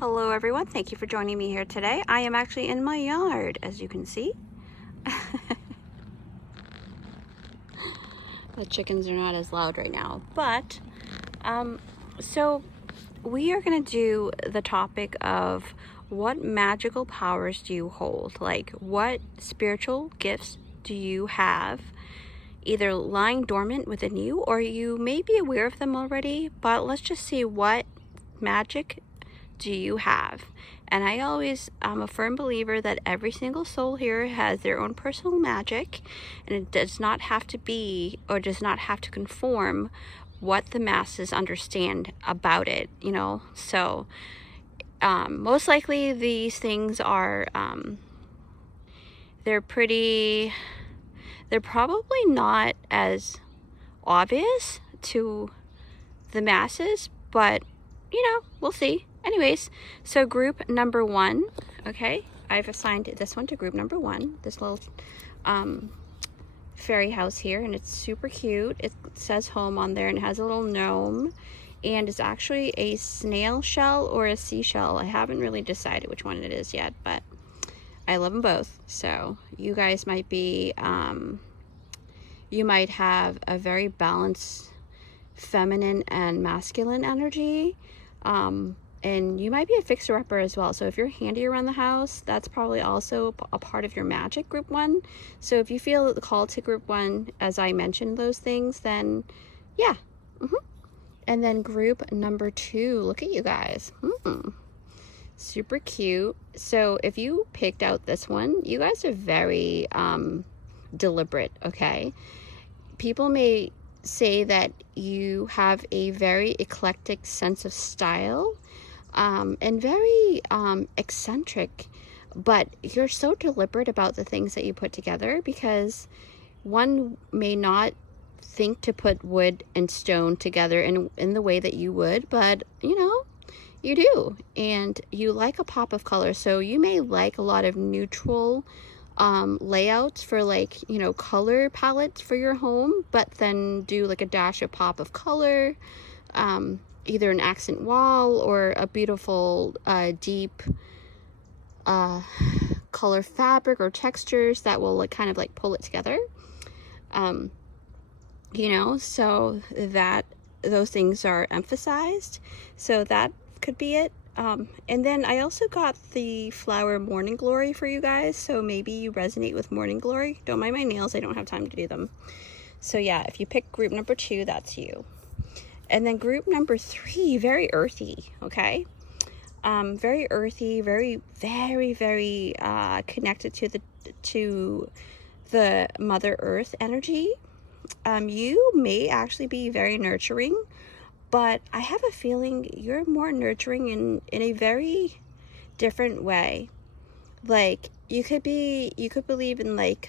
Hello everyone, thank you for joining me here today. I am actually in my yard, as you can see. The chickens are not as loud right now, but so we are going to do the topic of what magical powers do you hold? Like, what spiritual gifts do you have either lying dormant within you, or you may be aware of them already, but let's just see what magic do you have. And I'm a firm believer that every single soul here has their own personal magic, and it does not have to be, or does not have to conform what the masses understand about it, you know. So most likely these things are they're probably not as obvious to the masses, but you know, we'll see. Anyways, so group number 1, okay, I've assigned this one to group number 1, this little fairy house here, and it's super cute. It says home on there, and it has a little gnome, and it's actually a snail shell or a seashell. I haven't really decided which one it is yet, but I love them both. So you guys might be, you might have a very balanced feminine and masculine energy. And you might be a fixer-upper as well. So if you're handy around the house, that's probably also a part of your magic, group 1. So if you feel called to group 1, as I mentioned those things, then yeah. And then group number 2, look at you guys. Super cute. So if you picked out this one, you guys are very deliberate, okay? People may say that you have a very eclectic sense of style, and very eccentric, but you're so deliberate about the things that you put together, because one may not think to put wood and stone together in the way that you would, but you know, you do, and you like a pop of color. So you may like a lot of neutral layouts for, like, you know, color palettes for your home, but then do like a dash of pop of color, either an accent wall or a beautiful deep color fabric or textures that will like kind of like pull it together, you know, so that those things are emphasized. So that could be it. And then I also got the flower Morning Glory for you guys, so maybe you resonate with Morning Glory. Don't mind my nails, I don't have time to do them. So yeah, if you pick group number 2, that's you. And then group number 3, very earthy, okay? Very earthy, very connected to the Mother Earth energy. You may actually be very nurturing, but I have a feeling you're more nurturing in a very different way. Like, you could believe in like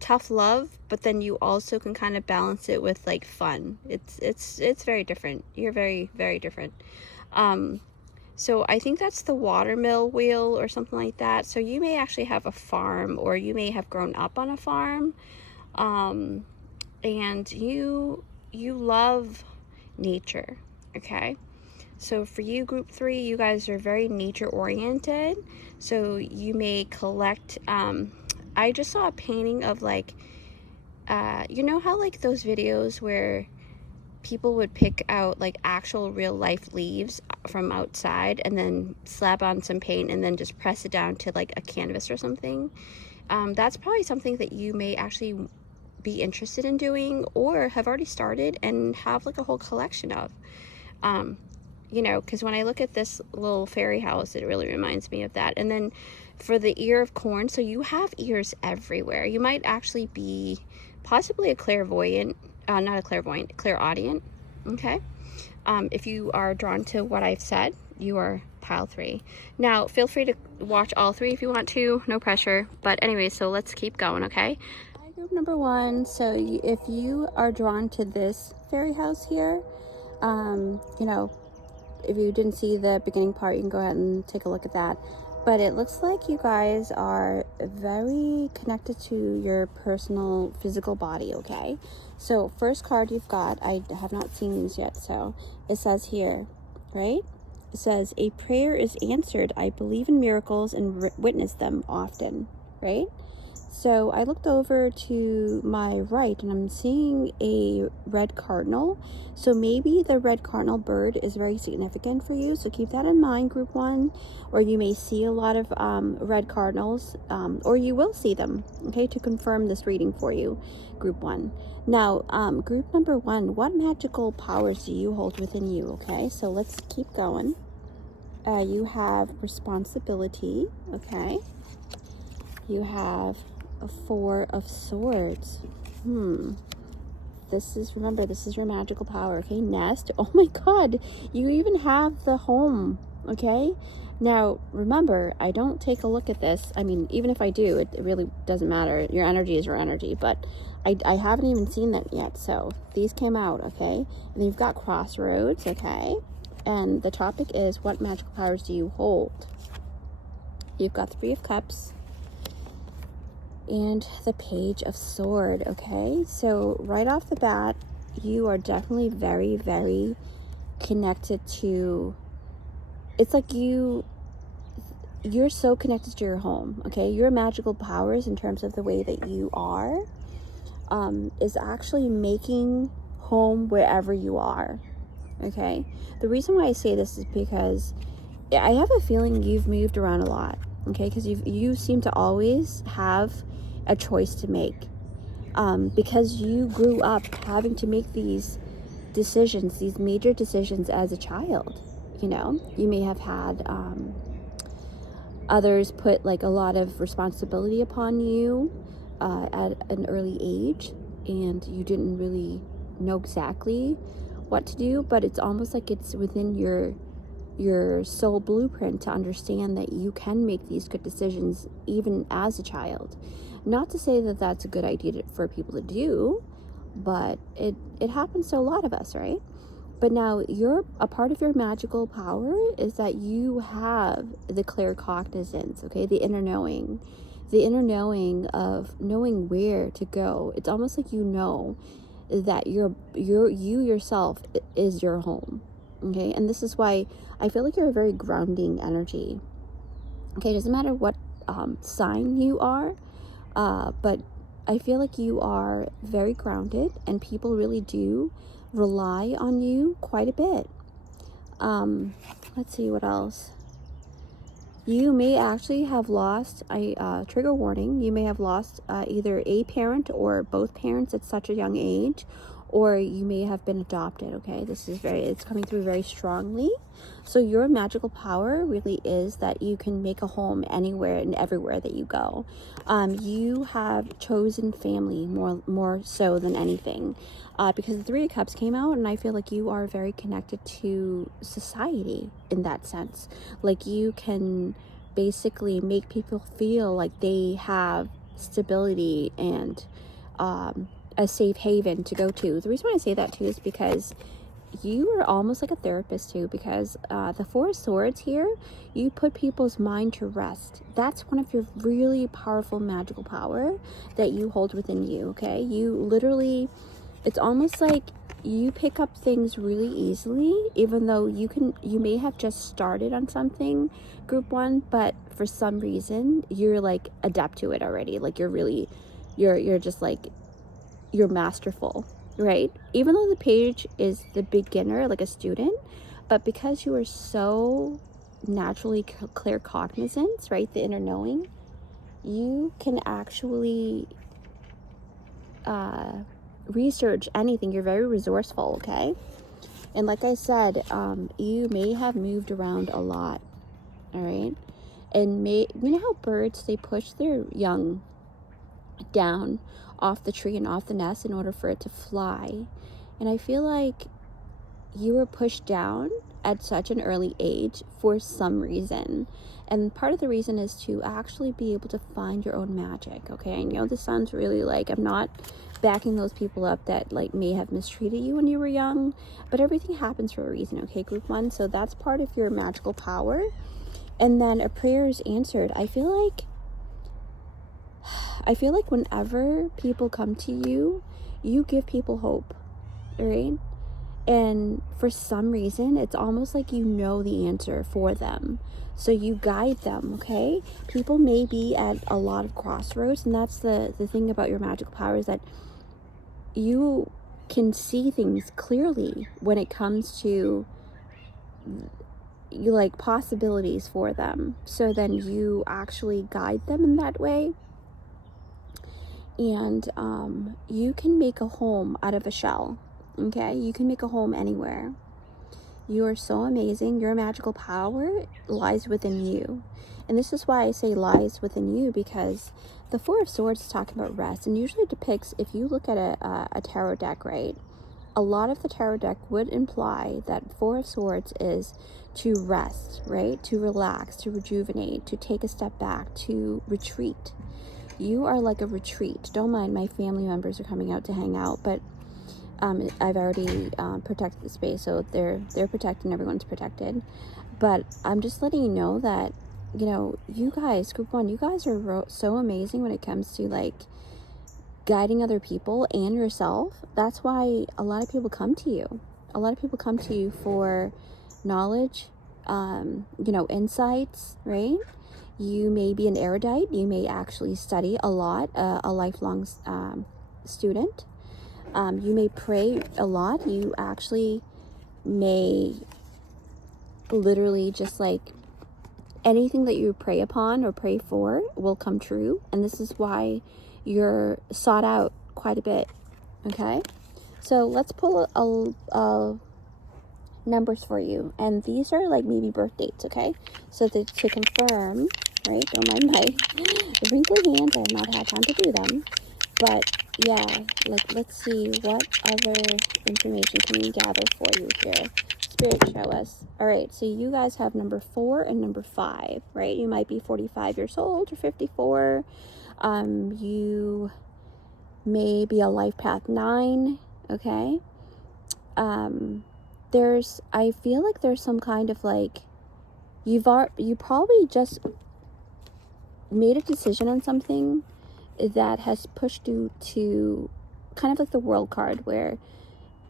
tough love, but then you also can kind of balance it with like fun. It's very different. You're very different. So I think that's the watermill wheel or something like that. So you may actually have a farm, or you may have grown up on a farm, and you love nature, okay? So for you, group 3, you guys are very nature oriented. So you may collect, I just saw a painting of like, you know how like those videos where people would pick out like actual real life leaves from outside and then slap on some paint and then just press it down to like a canvas or something? That's probably something that you may actually be interested in doing, or have already started and have like a whole collection of, you know, because when I look at this little fairy house, it really reminds me of that. And then for the ear of corn, so you have ears everywhere. You might actually be possibly a clairvoyant, not a clairvoyant, clairaudient, okay? If you are drawn to what I've said, you are pile 3. Now, feel free to watch all 3 if you want to, no pressure. But anyway, so let's keep going, okay? Group number 1, so if you are drawn to this fairy house here, you know, if you didn't see the beginning part, you can go ahead and take a look at that. But it looks like you guys are very connected to your personal physical body, okay? So first card you've got, I have not seen these yet, so it says here, right? says, a prayer is answered. I believe in miracles and witness them often, right? So I looked over to my right and I'm seeing a red cardinal. So maybe the red cardinal bird is very significant for you. So keep that in mind, group 1. Or you may see a lot of red cardinals, or you will see them, okay, to confirm this reading for you, group 1. Now, group number 1, what magical powers do you hold within you? Okay, so let's keep going. You have responsibility, okay. You have a 4 of Swords. Remember, this is your magical power, okay? Nest. Oh my god, you even have the home, okay? Now, remember, I don't take a look at this. I mean, even if I do, it really doesn't matter. Your energy is your energy, but I haven't even seen that yet. So these came out, okay? And then you've got Crossroads, okay? And the topic is, what magical powers do you hold? You've got 3 of Cups and the Page of Sword, okay? So right off the bat, you are definitely very, very connected to, it's like you're so connected to your home, okay? Your magical powers, in terms of the way that you are, is actually making home wherever you are, okay? The reason why I say this is because I have a feeling you've moved around a lot, okay? Because you seem to always have a choice to make, because you grew up having to make these decisions, these major decisions as a child. You know, you may have had others put like a lot of responsibility upon you at an early age, and you didn't really know exactly what to do, but it's almost like it's within your soul blueprint to understand that you can make these good decisions even as a child. Not to say that that's a good idea for people to do, but it happens to a lot of us, right? But now a part of your magical power is that you have the claircognizance, okay? The inner knowing of knowing where to go. It's almost like you know that you yourself is your home, okay? And this is why I feel like you're a very grounding energy, okay? It doesn't matter what sign you are, but I feel like you are very grounded, and people really do rely on you quite a bit. Let's see what else. You may actually have lost, trigger warning, you may have lost either a parent or both parents at such a young age, or you may have been adopted, okay? It's coming through very strongly. So your magical power really is that you can make a home anywhere and everywhere that you go. You have chosen family more so than anything, because the 3 of Cups came out, and I feel like you are very connected to society in that sense. Like, you can basically make people feel like they have stability and a safe haven to go to. The reason why I say that too is because you are almost like a therapist too, because the 4 of Swords here, you put people's mind to rest. That's one of your really powerful magical power that you hold within you, okay? You literally, it's almost like you pick up things really easily, even though you may have just started on something, group 1, but for some reason you're like adept to it already. Like, you're just like, you're masterful, right? Even though the Page is the beginner, like a student, but because you are so naturally claircognizant, right, the inner knowing, you can actually research anything. You're very resourceful, okay? And like I said, you may have moved around a lot, all right? And you know how birds, they push their young down off the tree and off the nest in order for it to fly? And I feel like you were pushed down at such an early age for some reason, and part of the reason is to actually be able to find your own magic, okay? I know this sounds really like I'm not backing those people up that like may have mistreated you when you were young, but everything happens for a reason, okay, group 1? So that's part of your magical power. And then a prayer is answered. I feel like whenever people come to you, you give people hope, right? And for some reason, it's almost like you know the answer for them. So you guide them, okay? People may be at a lot of crossroads, and that's the thing about your magical power, is that you can see things clearly when it comes to you like possibilities for them. So then you actually guide them in that way. And you can make a home out of a shell, okay? You can make a home anywhere. You are so amazing. Your magical power lies within you. And this is why I say lies within you, because the Four of Swords is talking about rest, and usually depicts, if you look at a tarot deck, right, a lot of the tarot deck would imply that Four of Swords is to rest, right, to relax, to rejuvenate, to take a step back, to retreat. You are like a retreat. Don't mind, my family members are coming out to hang out, but I've already protected the space, so they're protected and everyone's protected. But I'm just letting you know that, you know, you guys, group one, you guys are so amazing when it comes to like guiding other people and yourself. That's why a lot of people come to you. A lot of people come to you for knowledge, you know, insights, right? You may be an erudite. You may actually study a lot, a lifelong student. You may pray a lot. You actually may literally just like anything that you pray upon or pray for will come true. And this is why you're sought out quite a bit. Okay. So let's pull a numbers for you. And these are like maybe birth dates. Okay. So to confirm, right? Don't mind my wrinkly hands. I have not had time to do them. But yeah, like, let's see, what other information can we gather for you here? Spirit, show us. All right, so you guys have number 4 and number 5, right? You might be 45 years old or 54. You may be a life path 9, okay? I feel like there's some kind of like, you probably just made a decision on something that has pushed you to kind of like the World card, where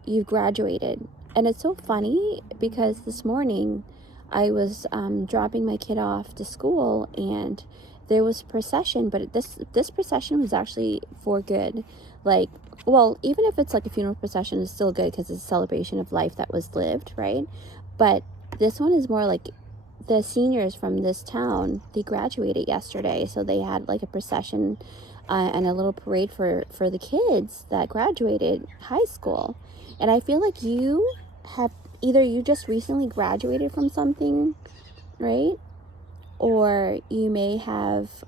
you've graduated. And it's so funny because this morning I was dropping my kid off to school, and there was a procession, but this procession was actually for good. Like, well, even if it's like a funeral procession, it's still good because it's a celebration of life that was lived, right? But this one is more like the seniors from this town, they graduated yesterday, so they had like a procession and a little parade for the kids that graduated high school. And I feel like you have, either you just recently graduated from something, right? Or you may have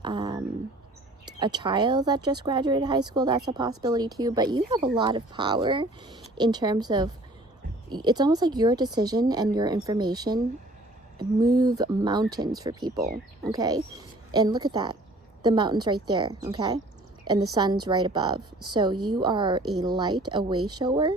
a child that just graduated high school. That's a possibility too. But you have a lot of power in terms of, it's almost like your decision and your information move mountains for people, okay? And look at that, the mountain's right there, okay? And the sun's right above. So you are a light, a way shower,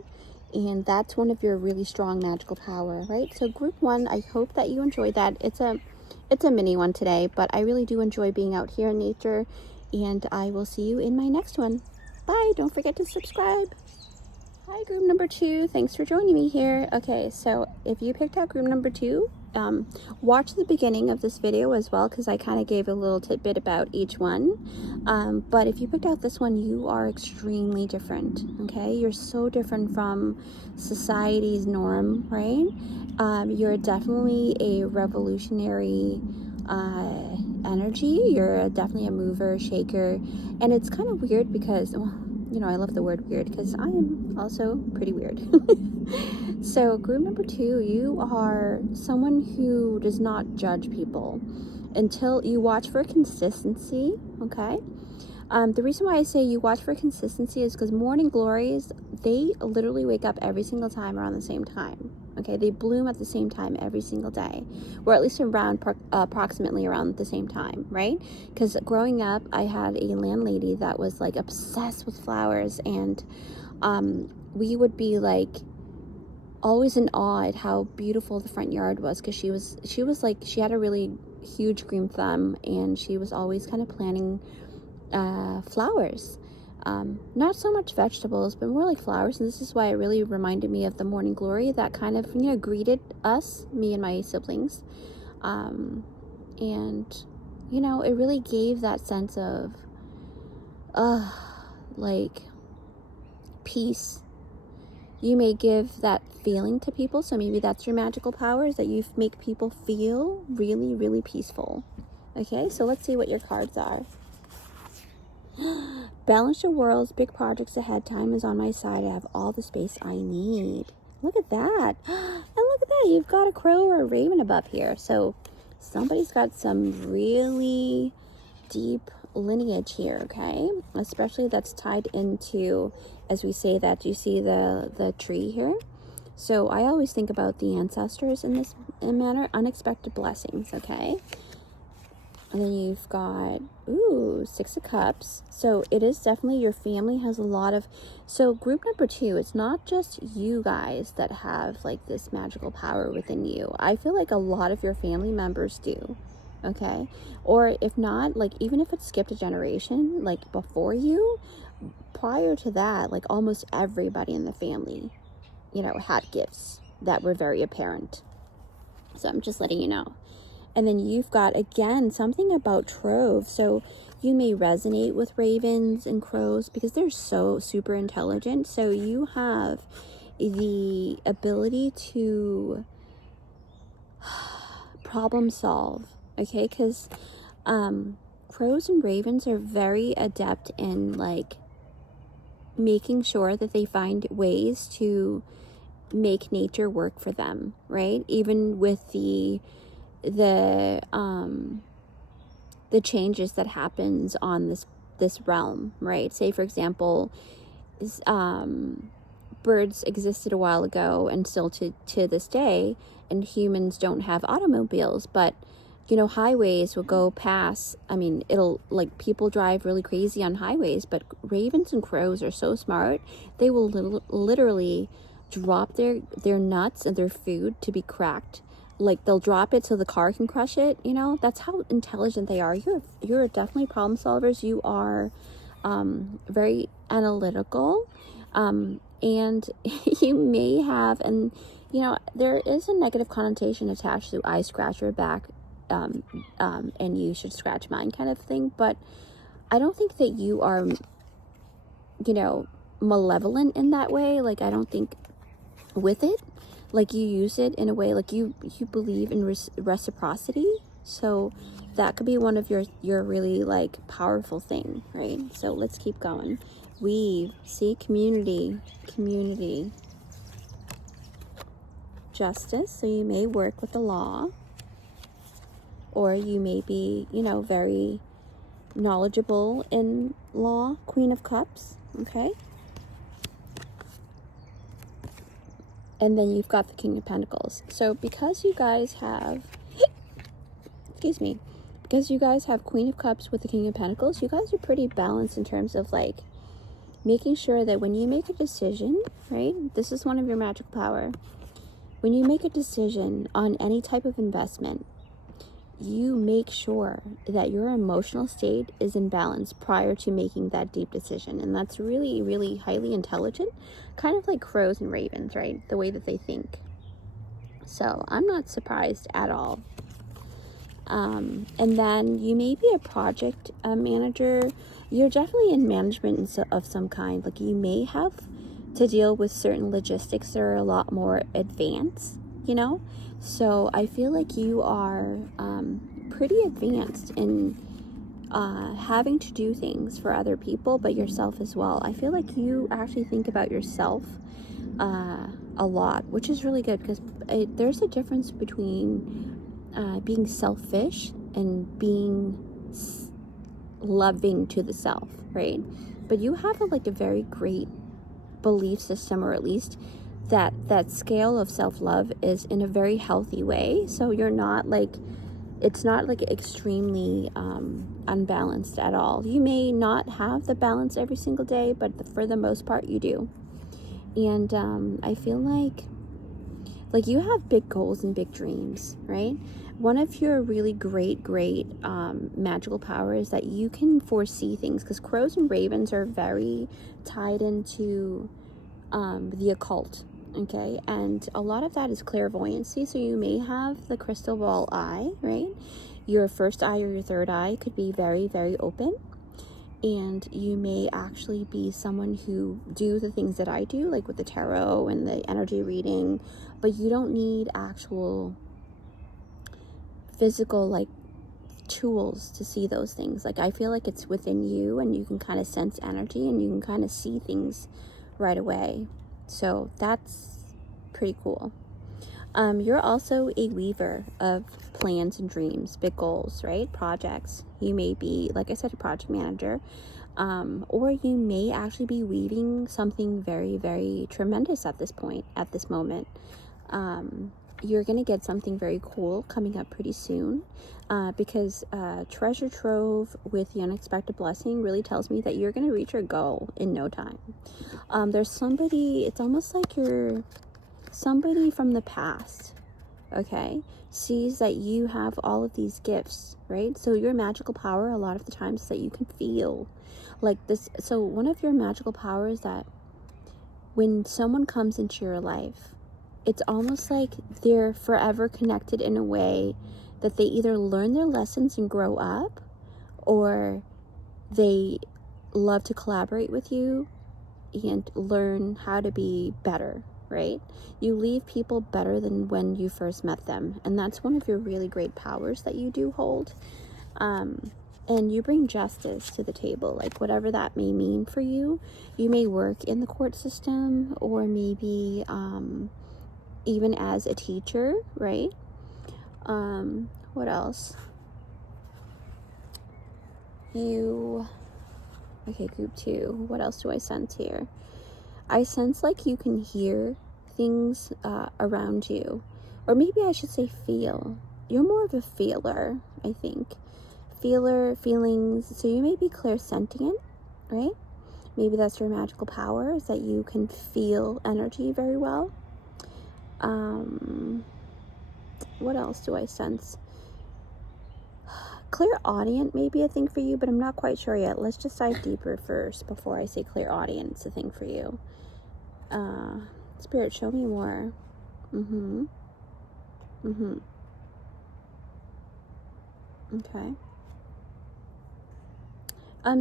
and that's one of your really strong magical power, right? So group 1, I hope that you enjoyed that. It's a mini one today, but I really do enjoy being out here in nature, and I will see you in my next one. Bye. Don't forget to subscribe. Hi, group number 2. Thanks for joining me here. Okay, so if you picked out group number 2, watch the beginning of this video as well, because I kind of gave a little tidbit about each one. But if you picked out this one, you are extremely different, okay? You're so different from society's norm, right? You're definitely a revolutionary energy. You're definitely a mover, shaker, and it's kind of weird because, well, you know, I love the word weird because I am also pretty weird. So group number 2, you are someone who does not judge people until you watch for consistency, okay? The reason why I say you watch for consistency is because morning glories, they literally wake up every single time around the same time, okay? They bloom at the same time every single day, or at least around approximately around the same time, right? Because growing up, I had a landlady that was like obsessed with flowers, and we would be like always in awe at how beautiful the front yard was, because she was like, she had a really huge green thumb, and she was always kind of planting flowers. Not so much vegetables, but more like flowers. And this is why it really reminded me of the morning glory that kind of, greeted us, me and my siblings. And, it really gave that sense of, like, peace. You may give that feeling to people, so maybe that's your magical power, is that you make people feel really, really peaceful. Okay, so let's see what your cards are. Balance your worlds, big projects ahead, time is on my side, I have all the space I need. Look at that. And look at that, you've got a crow or a raven above here. So somebody's got some really deep lineage here, okay? Especially that's tied into, as we say that, you see the tree here? So I always think about the ancestors in this manner, unexpected blessings, okay? And then you've got, Six of Cups. So it is definitely, your family has a lot of, so group number 2, it's not just you guys that have like this magical power within you. I feel like a lot of your family members do, okay? Or if not, like even if it skipped a generation, like before you, prior to that, like almost everybody in the family, had gifts that were very apparent. So I'm just letting you know. And then you've got, again, something about trove. So you may resonate with ravens and crows because they're so super intelligent. So you have the ability to problem solve, okay? Because crows and ravens are very adept in, like, making sure that they find ways to make nature work for them, right? Even with the changes that happens on this realm, right? Say for example, birds existed a while ago and still to this day, and humans don't have automobiles, but highways will go past. I mean, it'll, like, people drive really crazy on highways, but ravens and crows are so smart, they will literally drop their nuts and their food to be cracked. Like, they'll drop it so the car can crush it. That's how intelligent they are. You're definitely problem solvers. You are very analytical, and you may have, and there is a negative connotation attached to I scratch your back, and you should scratch mine kind of thing, but I don't think that you are malevolent in that way. Like, I don't think with it, like, you use it in a way, like, you believe in reciprocity. So that could be one of your really, like, powerful thing, right? So let's keep going. We see community, justice. So you may work with the law, or you may be, very knowledgeable in law. Queen of Cups, okay? And then you've got the King of Pentacles. So because you guys have, because you guys have Queen of Cups with the King of Pentacles, you guys are pretty balanced in terms of, like, making sure that when you make a decision, right? This is one of your magical power. When you make a decision on any type of investment, you make sure that your emotional state is in balance prior to making that deep decision. And that's really, really highly intelligent, kind of like crows and ravens, right? The way that they think. So I'm not surprised at all. And then you may be a project manager. You're definitely in management of some kind. Like, you may have to deal with certain logistics that are a lot more advanced, So I feel like you are pretty advanced in having to do things for other people, but yourself as well. I feel like you actually think about yourself a lot, which is really good, because there's a difference between being selfish and being loving to the self, right? But you have a very great belief system, or at least that scale of self-love is in a very healthy way. So you're not it's not extremely unbalanced at all. You may not have the balance every single day, but for the most part you do. And I feel like you have big goals and big dreams, right? one of your really great magical powers is that you can foresee things, because crows and ravens are very tied into the occult, okay? And a lot of that is clairvoyancy. So you may have the crystal ball eye, right? Your first eye or your third eye could be very, very open, and you may actually be someone who do the things that I do, like with the tarot and the energy reading, but you don't need actual physical like tools to see those things. Like, I feel like it's within you, and you can kind of sense energy, and you can kind of see things right away. So that's pretty cool. You're also a weaver of plans and dreams, big goals, right? Projects. You may be, like I said, a project manager, or you may actually be weaving something very, very tremendous at this point, at this moment. You're going to get something very cool coming up pretty soon, because treasure trove with the unexpected blessing really tells me that you're going to reach your goal in no time. There's somebody, it's almost like you're somebody from the past, okay, sees that you have all of these gifts, right? So your magical power a lot of the times is that you can feel like this. So one of your magical powers is that when someone comes into your life, it's almost like they're forever connected in a way that they either learn their lessons and grow up, or they love to collaborate with you and learn how to be better, right? You leave people better than when you first met them. And that's one of your really great powers that you do hold. And you bring justice to the table, like whatever that may mean for you. You may work in the court system, or maybe even as a teacher, right? What else? Okay, group 2. What else do I sense here? I sense like you can hear things around you, or maybe I should say feel. You're more of a feeler, I think. Feeler, feelings. So you may be clairsentient, right? Maybe that's your magical power, is that you can feel energy very well. What else do I sense? Clairaudient may be a thing for you, but I'm not quite sure yet. Let's just dive deeper first before I say clairaudience a thing for you. Spirit, show me more. Okay.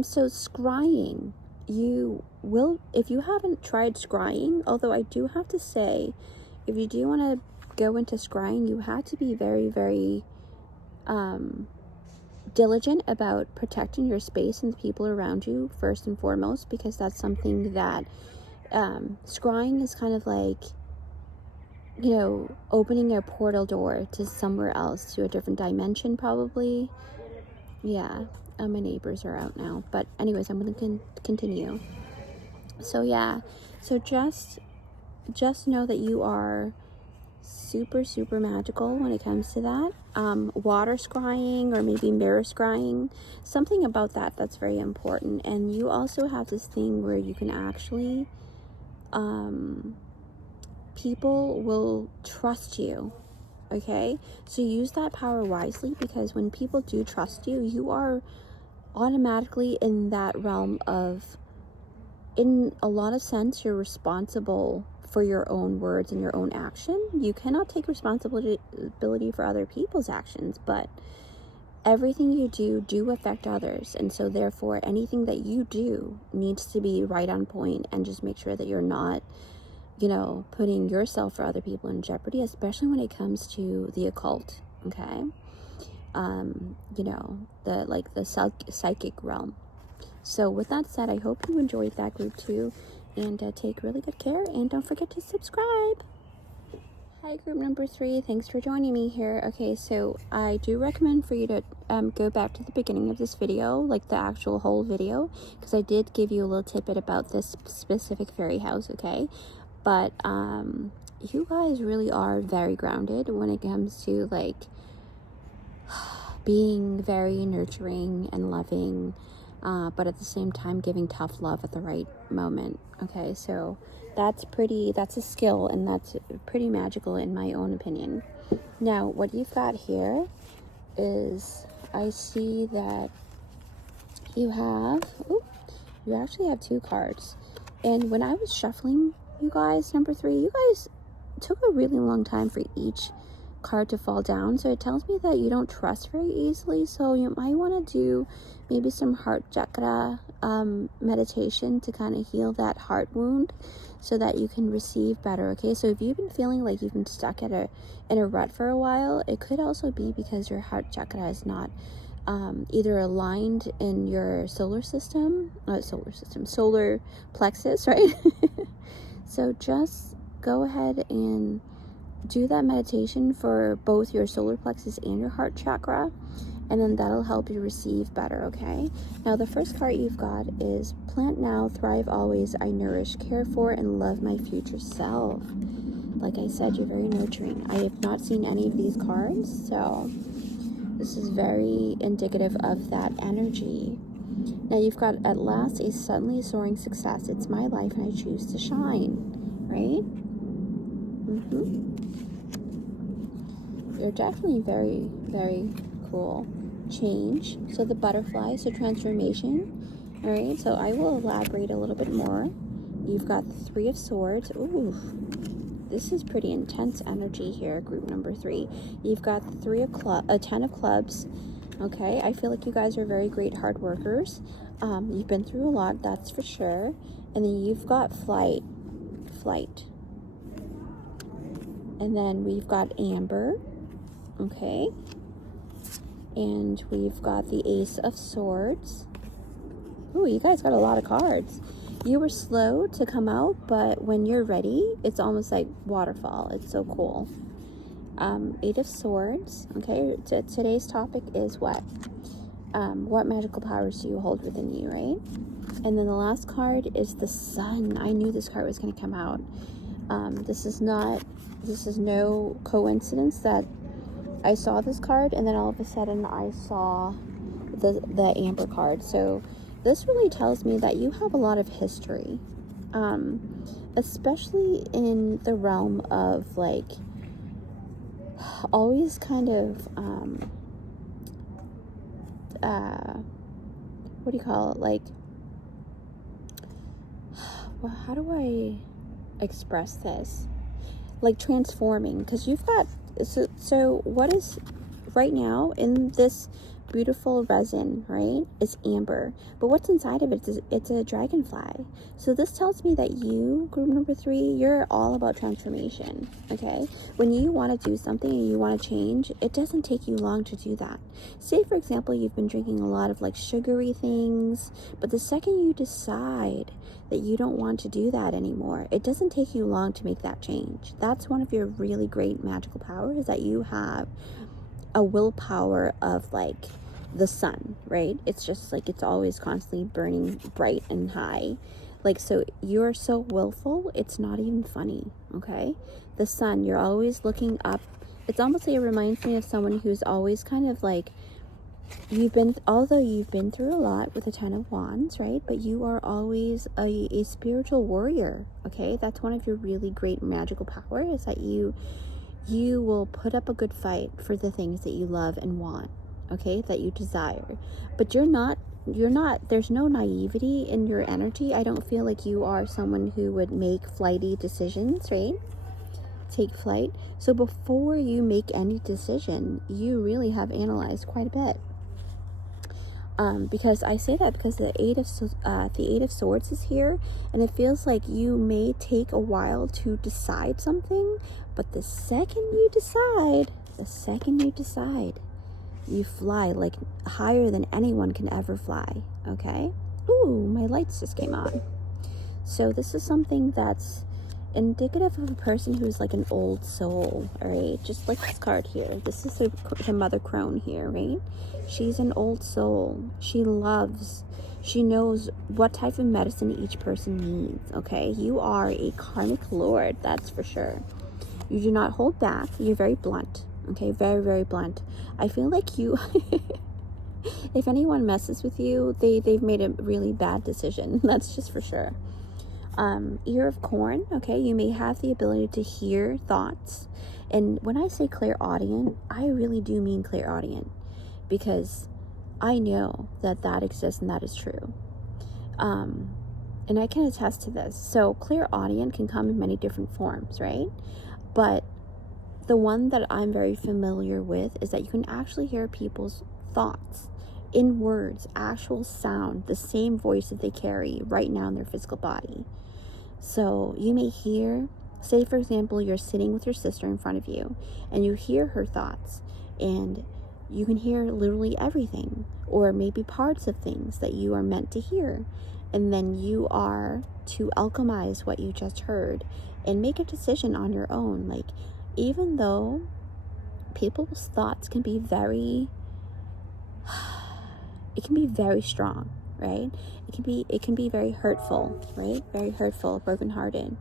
So scrying, you will, if you haven't tried scrying, although I do have to say, if you do want to go into scrying, you have to be very, very diligent about protecting your space and the people around you first and foremost, because that's something that scrying is kind of like, you know, opening a portal door to somewhere else, to a different dimension probably. Yeah, my neighbors are out now, but anyways, I'm going to continue. So yeah, so just know that you are super, super magical when it comes to that. Water scrying, or maybe mirror scrying, something about that, that's very important. And you also have this thing where you can actually, people will trust you, okay? So use that power wisely, because when people do trust you, you are automatically in that realm of, in a lot of sense, you're responsible for your own words and your own action. You cannot take responsibility for other people's actions, but everything you do affect others. And so therefore, anything that you do needs to be right on point, and just make sure that you're not, you know, putting yourself or other people in jeopardy, especially when it comes to the occult, okay? You know, the psychic realm. So with that said, I hope you enjoyed that group 2, and take really good care, and don't forget to subscribe. Hi, group number 3. Thanks for joining me here. Okay, so I do recommend for you to go back to the beginning of this video, like the actual whole video, because I did give you a little tidbit about this specific fairy house, okay? But you guys really are very grounded when it comes to like being very nurturing and loving, but at the same time giving tough love at the right moment. Okay, so that's a skill, and that's pretty magical in my own opinion. Now, what you've got here is, I see that you actually have 2 cards. And when I was shuffling, you guys, number 3, you guys took a really long time for each card to fall down. So it tells me that you don't trust very easily. So you might want to do maybe some heart chakra meditation to kind of heal that heart wound so that you can receive better. Okay, so if you've been feeling like you've been stuck in a rut for a while, it could also be because your heart chakra is not either aligned in your solar plexus, right? So just go ahead and do that meditation for both your solar plexus and your heart chakra, and then that'll help you receive better. Okay, now the first card you've got is plant now, thrive always, I nourish, care for, and love my future self. Like I said, you're very nurturing. I have not seen any of these cards, so this is very indicative of that energy. Now you've got at last a suddenly soaring success. It's my life and I choose to shine, right? You're definitely very, very cool. Change, so the butterfly, so transformation. All right, so I will elaborate a little bit more. You've got the 3 of Swords. Ooh, this is pretty intense energy here, group number 3. You've got the 10 of Clubs. Okay, I feel like you guys are very great hard workers. You've been through a lot, that's for sure. And then you've got flight. And then we've got Amber. Okay. And we've got the Ace of Swords. Ooh, you guys got a lot of cards. You were slow to come out, but when you're ready, it's almost like waterfall. It's so cool. 8 of Swords. Okay, today's topic is what magical powers do you hold within you, right? And then the last card is the Sun. I knew this card was going to come out. This is no coincidence that I saw this card, and then all of a sudden I saw the Amber card. So this really tells me that you have a lot of history, especially in the realm of like always kind of what do you call it, like, well, how do I express this, like transforming, because you've got so what is right now in this beautiful resin, right, is amber, but what's inside of it is it's a dragonfly. So this tells me that you, group number 3, you're all about transformation. Okay, when you want to do something and you want to change, it doesn't take you long to do that. Say for example you've been drinking a lot of like sugary things, but the second you decide that you don't want to do that anymore, it doesn't take you long to make that change. That's one of your really great magical powers, that you have a willpower of like the sun, right? It's just like it's always constantly burning bright and high. Like, so you're so willful, it's not even funny. Okay, the sun, you're always looking up. It's almost like it reminds me of someone who's always kind of like, although you've been through a lot with the 10 of Wands, right? But you are always a spiritual warrior. Okay, that's one of your really great magical powers, that you will put up a good fight for the things that you love and want, okay, that you desire. But you're not, there's no naivety in your energy. I don't feel like you are someone who would make flighty decisions, right? Take flight. So before you make any decision, you really have analyzed quite a bit. Because I say that because the 8 of Swords is here, and it feels like you may take a while to decide something, but the second you decide, you fly like higher than anyone can ever fly. Okay. Ooh, my lights just came on. So this is something that's indicative of a person who's like an old soul, all right? Just like this card here. This is the Mother Crone here, right? She's an old soul. She knows what type of medicine each person needs, okay? You are a karmic lord, that's for sure. You do not hold back. You're very blunt, okay? Very, very blunt. I feel like you, if anyone messes with you, they've made a really bad decision. That's just for sure. Ear of corn, okay, you may have the ability to hear thoughts. And when I say clairaudient, I really do mean clairaudient, because I know that that exists and that is true. And I can attest to this. So clairaudient can come in many different forms, right? But the one that I'm very familiar with is that you can actually hear people's thoughts in words, actual sound, the same voice that they carry right now in their physical body. So you may hear, say for example, you're sitting with your sister in front of you and you hear her thoughts, and you can hear literally everything, or maybe parts of things that you are meant to hear. And then you are to alchemize what you just heard and make a decision on your own. Like, even though people's thoughts can be very, it can be very strong, right? It can be very hurtful, right? Very hurtful, brokenhearted.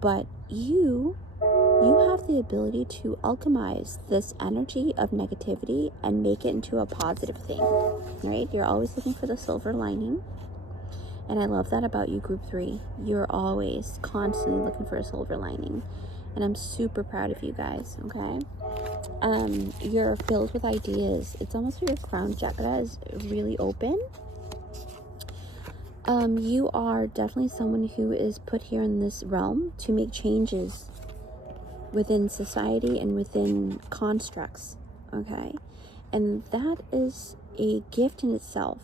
But you have the ability to alchemize this energy of negativity and make it into a positive thing, right? You're always looking for the silver lining. And I love that about you, group 3. You're always constantly looking for a silver lining. And I'm super proud of you guys, okay? You're filled with ideas. It's almost like your crown chakra is really open. You are definitely someone who is put here in this realm to make changes within society and within constructs, okay? And that is a gift in itself.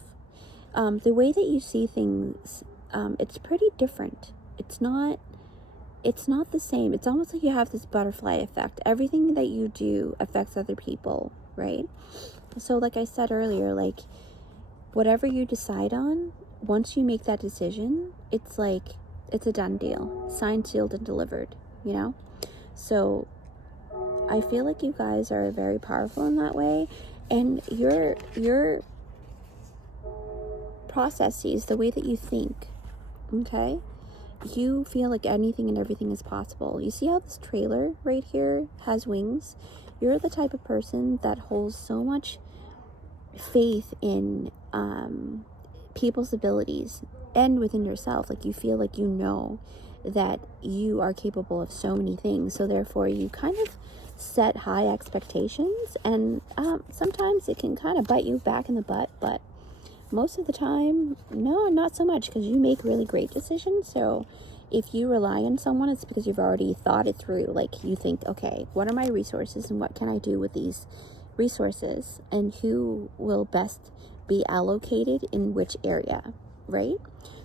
The way that you see things, it's pretty different. It's not the same. It's almost like you have this butterfly effect. Everything that you do affects other people, right? So like I said earlier, like whatever you decide on, once you make that decision, it's like, it's a done deal. Signed, sealed, and delivered, you know? So I feel like you guys are very powerful in that way. And your processes, the way that you think, okay? You feel like anything and everything is possible. You see how this trailer right here has wings? You're the type of person that holds so much faith in people's abilities and within yourself. Like, you feel like you know that you are capable of so many things, so therefore you kind of set high expectations, and sometimes it can kind of bite you back in the butt, but most of the time, no, not so much, because you make really great decisions. So if you rely on someone, it's because you've already thought it through. Like, you think, okay, what are my resources and what can I do with these resources, and who will best be allocated in which area, right?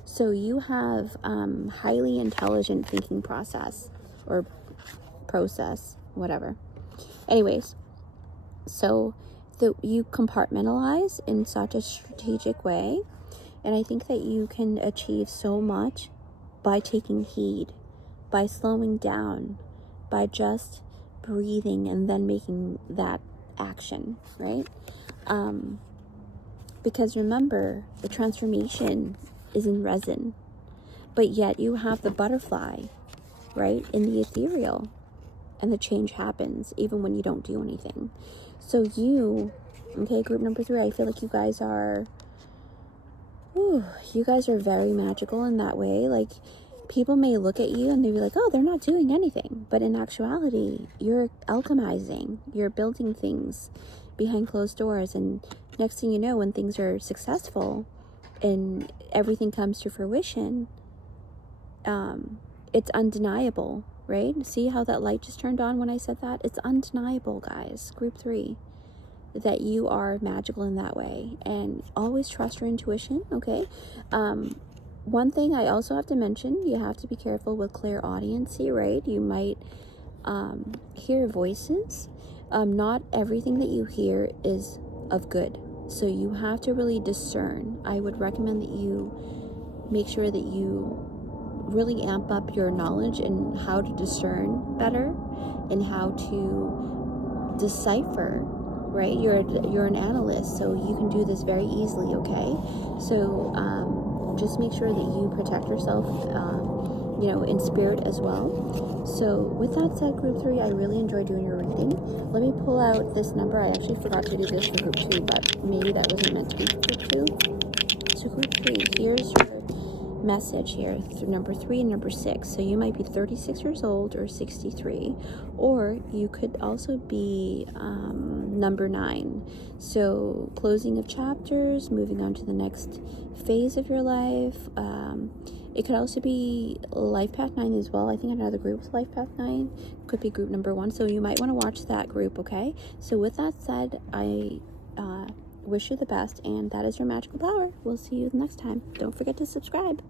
So you have highly intelligent thinking process, or process, whatever. Anyways, so you compartmentalize in such a strategic way, and I think that you can achieve so much by taking heed, by slowing down, by just breathing and then making that action, right? Because remember, the transformation is in resin, but yet you have the butterfly, right, in the ethereal, and the change happens even when you don't do anything. So you, okay, group number 3, I feel like you guys are very magical in that way. Like, people may look at you and they'll be like, oh, they're not doing anything. But in actuality, you're alchemizing, you're building things behind closed doors. And next thing you know, when things are successful and everything comes to fruition, it's undeniable, right? See how that light just turned on when I said that? It's undeniable, guys, group 3, that you are magical in that way. And always trust your intuition, okay? One thing I also have to mention, you have to be careful with clairaudiency, right? You might hear voices. Not everything that you hear is of good, so you have to really discern. I would recommend that you make sure that you really amp up your knowledge in how to discern better and how to decipher, right? You're an analyst, so you can do this very easily, okay? So just make sure that you protect yourself, in spirit as well. So with that said, group 3, I really enjoyed doing your reading. Let me pull out this number. I actually forgot to do this for group 2, but maybe that wasn't meant to be for group 2. So group 3, here's your message here through number 3 and number 6. So you might be 36 years old or 63, or you could also be number 9. So closing of chapters, moving on to the next phase of your life. It could also be Life Path 9 as well. I think another group with Life Path 9 could be group number 1. So you might want to watch that group, okay? So with that said, I wish you the best, and that is your magical power. We'll see you next time. Don't forget to subscribe.